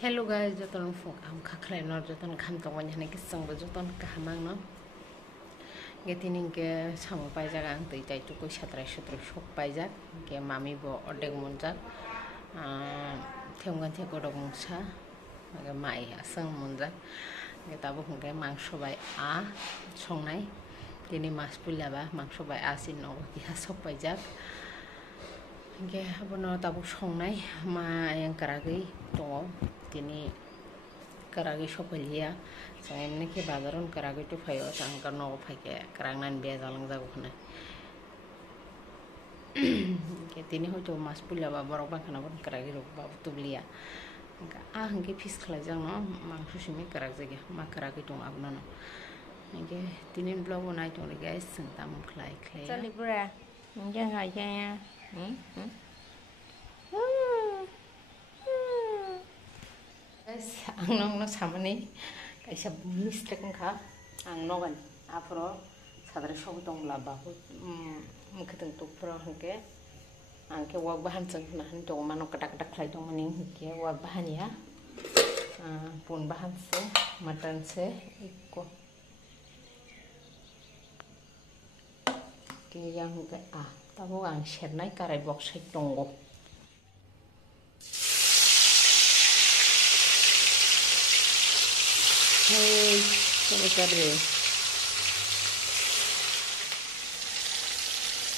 Hello guys, joton fok am khaklai nor joton kham tongwan hane kisang bo joton kahamang no. Getinin ke samo paijak ang tei tai tu koi satrai sutru sok paijak ke mami bo odek munjak. Themgan the kodok mungsa ge mai asang munjak. Ge tabo hungke mangso bai a songnai. Tini mas pulaba mangso bai asin no kiha sok paijak. Ge abono tabo songnai ma yang karagi tongo. Tini karagi sopalia so emne ke bazaron karagi tu phayo tangka no phake karangnan be jalang jago khna ke tini hoto mas pula ba borok ba khana bon karagi ro ba tublia a hangke fis khala jang no mangsu simi karag jage ma karagi tu abna no ke tini blog onai tu guys tam khlai khlai Sali bra ngang ha ya ang nong no samani kaisa mistake ka ang nogan afro sadre sob tong laba ko mukheteng to pro hanke angke wak bahan chang na han to mano katak katak khlai tong mani ke wak bahan ya pun bahan se mutton se ikko ke yang ke tabo ang shernai karai box sai tongo hey coba cari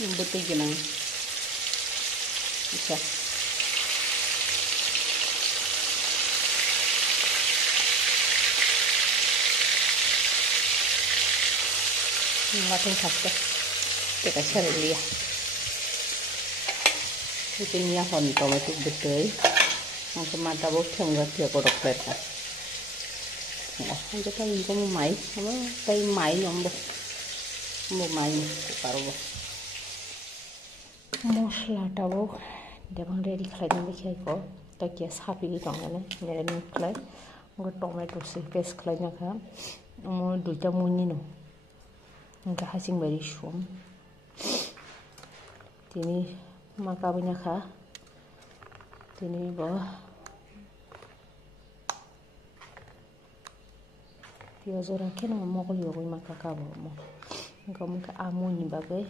yang betul gimana bisa ngapain sakit kita cari lihat itu ni ya honto itu betul mungkin mata bokeh enggak dia kodok lepas Kita tahu kamu mai, apa tahu mai nombo, nombo mai paruh. Mosla tahu, dia bang ready kelai ni bikai ko, tak ya sapi itu angane, mere ni kelai, enggak tomato sih paste kelai nak kan, mau dua muni no, enggak hasing beri shum, tini makabunya kah, tini bawah. Piazo rake na mogol yogo makakabo mo. Ngam ka amoni bagay.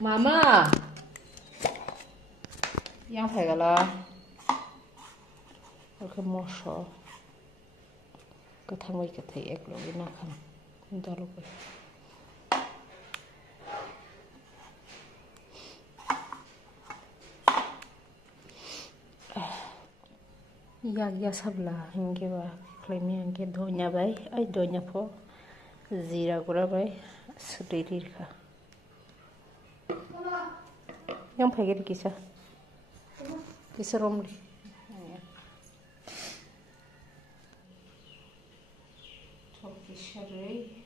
Mama. Yang phải là cái mô số cái thằng ấy cái thấy ếch lỗi nó không không cho lúc ấy ya sabla hinge ba klemi hinge donya bai ai donya po zira gura bai sutirir kha yang phage kisa kisa romli thoki sharei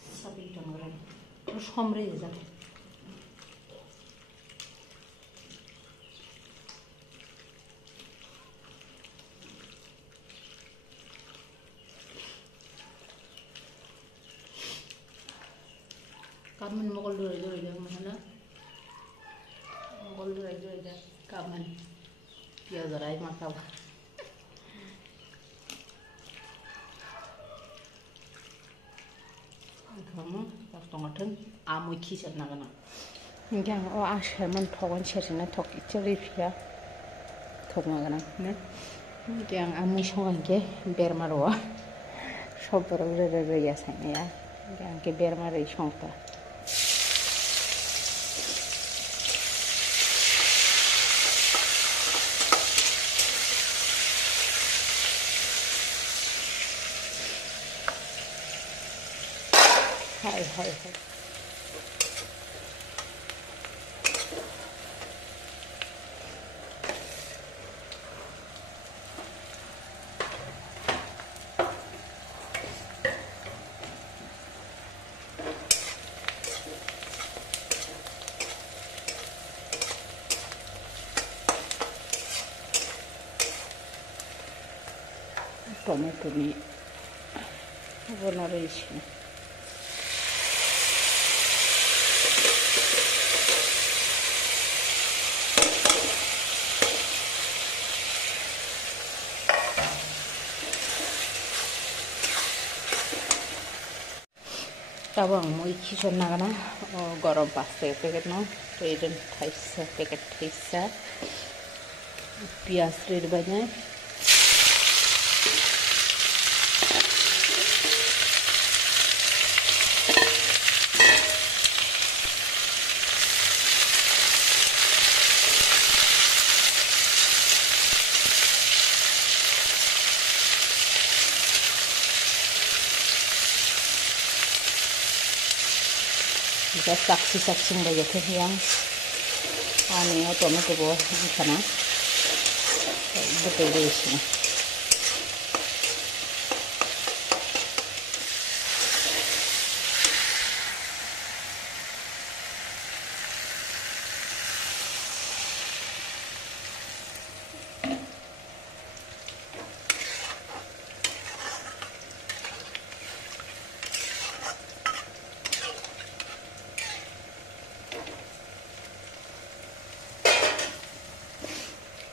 sabi dongran terus homre za kaman mogol dure mana mogol dure kaman dia zarai makab kamu tak tongateng amu kisah nagana yang asherman thogan cherna thok cheri pia thok nagana ne yang amu shonge bermarwa sobro re ya sanya ya yang ke bermare shongta Hai. Tomato ni Buena vez. Tabang mau ikut nagana garam pasta paket no, ready thaisa paket thaisa, pias ready banyak. Kita saksi baca tu yang ane tomato bo kana betul deh sih.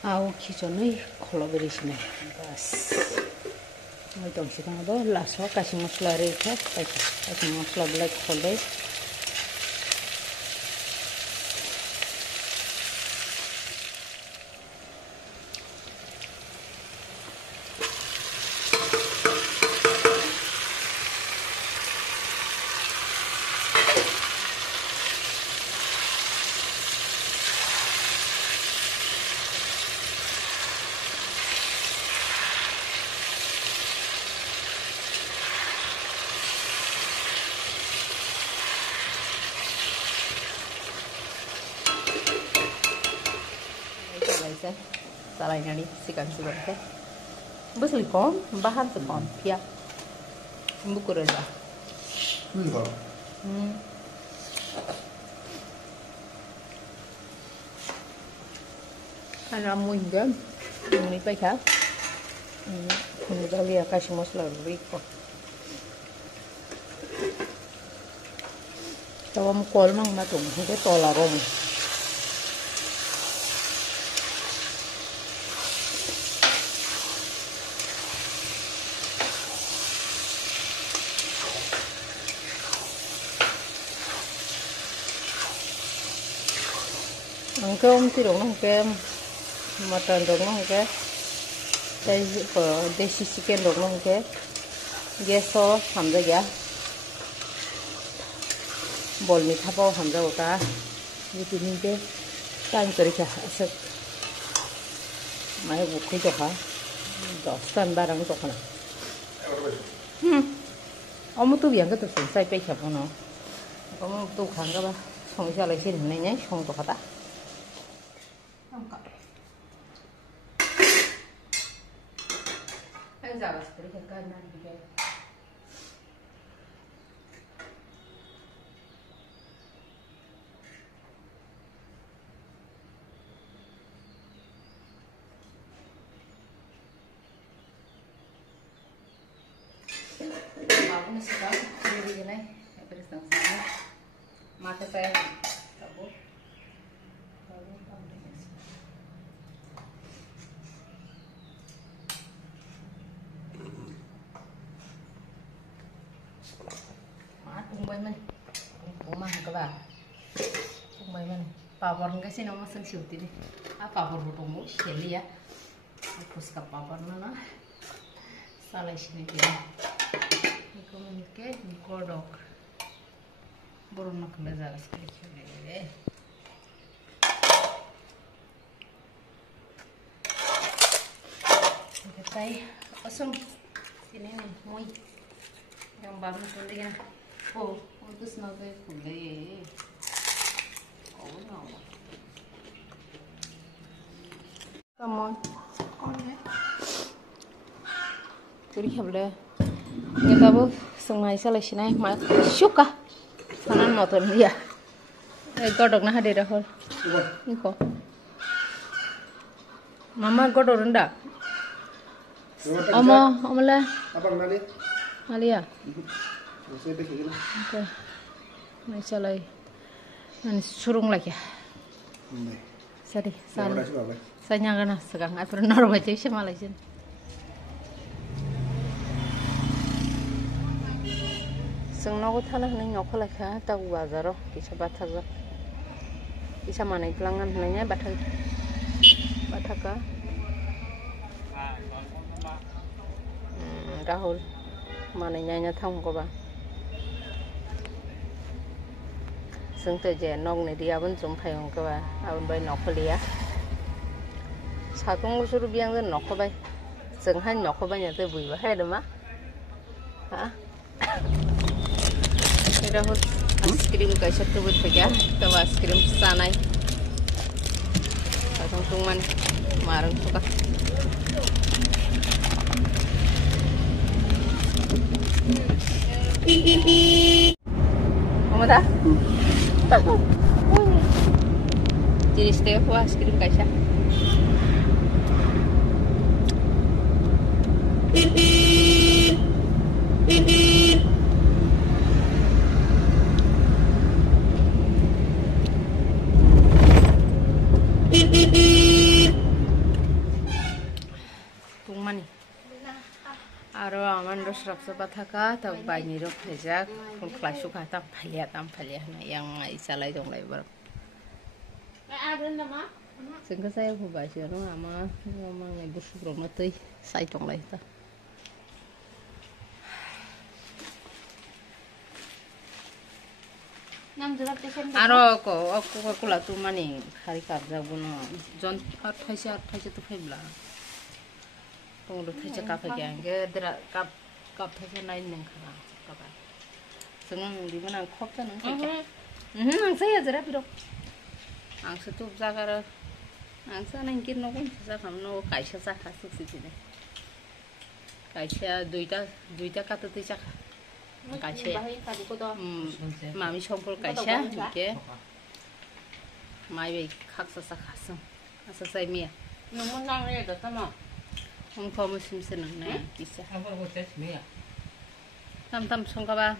Aku kichonnya kalau berisnya, bas. Mau tongsi kan ada, lasso kasih masala reka, kasih masala black kolbe. Salai nani sikan sugar ke, betul kom, bahan tu kom, ya, buku reda. Karena muingga, ini pakai, ini dah lihat kasih masala riko. Kalau mau kol mang matung, kita tolak rom. Cơm thì đúng không mutton đúng không đây có desi chicken đúng không gas to tham gia ya bol mi thapa tham gia ka ये तीन के टाइम करे क्या सब मैं वो कोई तो खा 10 tan 12 तो खाना 어묵도 비한 것도 쌀 빼켜 보노 어묵도 간가 봐 성샤를 싫네 성도 하다 Zaraz pergi nanti juga. Aku nasi kau sendiri je nih, beres nasi. Mata saya tabur. Mình cũng mang các bạn cùng mình pawar cái xin nó sang siêu tí đi pawar một đồng xẻ li á terus ke pawar mana salah sini dia ini komen ke kodok baru nak belajar sekali deh kita asam sini nih muy yang baru tuh dia oh terus nabe kulay oh no come on turi hamle kita bu sungai seleksi naik mak syuka kanan motor dia godok nah hadir hol niko mama godok rendah ama amala apa nali Alia. Masih ada kira. Oke. Ini salai. Ini surung lagi. Sorry, salah. Saya nyangka sekarang nggak pernah naruh aja sih Malaysia. Sengaja tanah ini nyokol lagi, tahu bazar, bisa batas, bisa mana pelangan nanya batas, bataka. Rahul, mana nanya tahu kau ba. Sengte je nong ne dia pun jumpai orang kau ba, abang bay nyokol dia. Satu musuh biang tu nyokol bay, senghan nyokol bay yang tu bui ba, hay dah mah? Hah? Rahul, es krim kaisa tu buat pergi, tu es krim sanai. Pasang tungman, marung suka. Kamu dah? Jenis teh es krim kaisa. Tungmani. Aro aman dos raksa bathaka ta baini ro phejak phul klasu ka ta phalia na yang ngai salai dong lai bar. Sengka saya hubai siro ama ngai busuk ro matei sai dong lai ta. Aro ko aku kula tu mani hari karja buno jon 28 tu phebla. Tunggu saja kafe gangge, dera kafe naik nengkara kafe. Sengang di mana kop tu neng saja. Neng saya jera piro. Ang setup jaga, ang saya nengkin nokon saja kamu no kaisa saja kasih sih ni. Kaisa duita kata tu saja. Kaisa. Mami chompol kaisa, ke? Mai be kak saja kasih. Asa saya mia. Nunggu nang ni dah sama. Kamu simsen nang bisa. Apa hotel ni ya? Tam songka ba.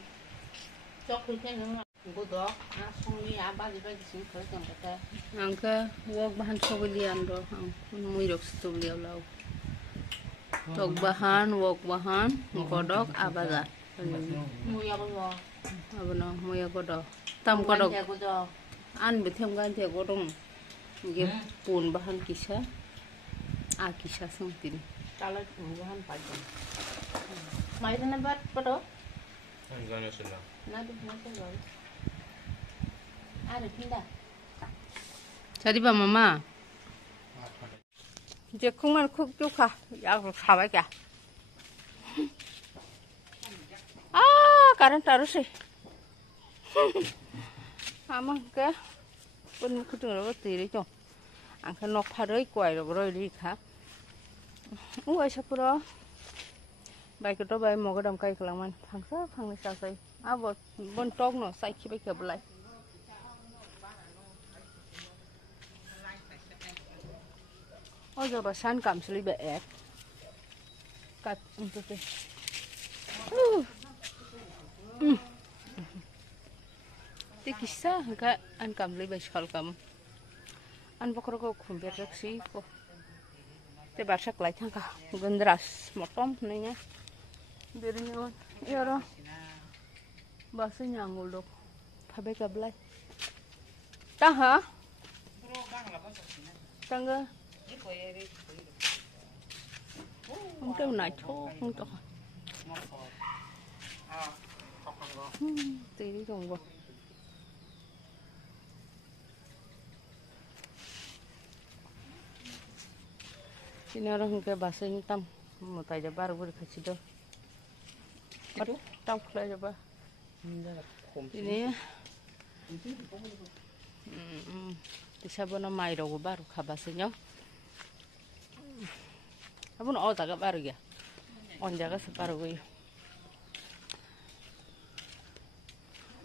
Jok kulken nang nunggu dok. Songi apa juga di sini kerja kita. Angka wok bahan sobelian do. Muirok sobelian lau. Tok bahan, wok bahan, kodok abaga. Muya kodok. Abano muya kodok. Tam kodok. An bethem gan the kodong. Ge pun bahan kisah. Kisah sengtin. Kalau bahan pajak. Mai tu nampak pada? Enggak sudah. Nanti sudah. Ada pindah. Jadi ba mama. Je kuman kuk juga. Ya sabai kah? Karan taruh sih. Amang ke? Pun kutung rawat tiri jom. Angka nok parai kuai rawat di kah? Siapa pura? Baik itu baik mau kedam kai kelangan. Pangsa pangni sai. Abot bontok no sai kibai kebelai. Jauh basan kam seli beek. Kat untuk tu. Ti kisah angka an kam seli beek sekal kam. An pokok ko kumpir reksi ko. Te barsak lai thangka gendras motom nanya berinya yaro bahasa nyangul dok pabe kablai taha tangga mungkin nacho untuk tiri tunggu Sini orang ke bahasa hitam, mau tanya baru boleh kasih dah. Aduh, tam kelai coba. Ini ya. Bisa benar mai dogo baru kabasnya. Apa nak otak baru ya? On jaga separuh gue.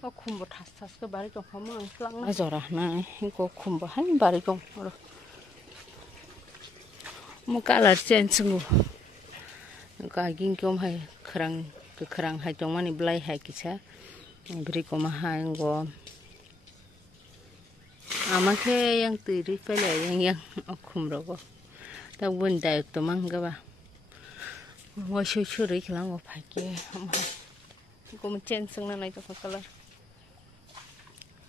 Oh kumbu tas ke baru jong kamu angklang. Azorah nah, ini kumbu hanya baru jong. Muka alat jen sungguh, muka gini kau hai kerang kekerang hai tong mani belai hai kisa beri koma hai ngo amake yang tiri pele yang akum rogo tak bunda itu mangga ba ngo shuri kelang ngo pagi ko mencen seng na nai to kala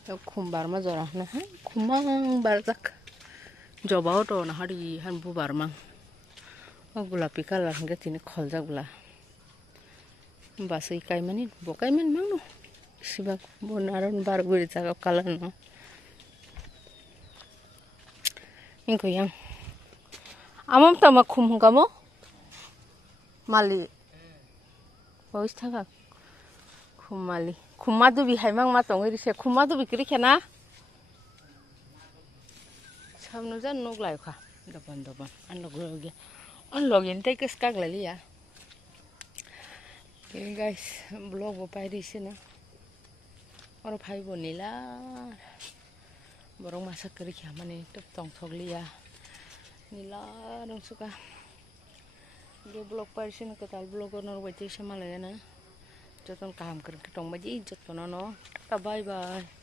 tak kumbar ma jora na kumang barzak jobao to na hari han bu barmang gulapi kalar hingga tini kholjak bula basai kai mani bokai man mangno sibak bonaron bar guri jaga kalar no ingko yang amam tama khum gamo mali bois thaga khum mali khumma du bi haimang ma tongri se khumma du bikri khena samno jan nok lai kha doban an log an login tay kes kag lali ya guys blog bo pai ri sina oro phai bo nila borong masak kri kha mane top tong thogli ya nila rong suka ge blog pai sina katal blog nor wajhe samala ya na joton kam kr tong ma ji jot no ta bye bye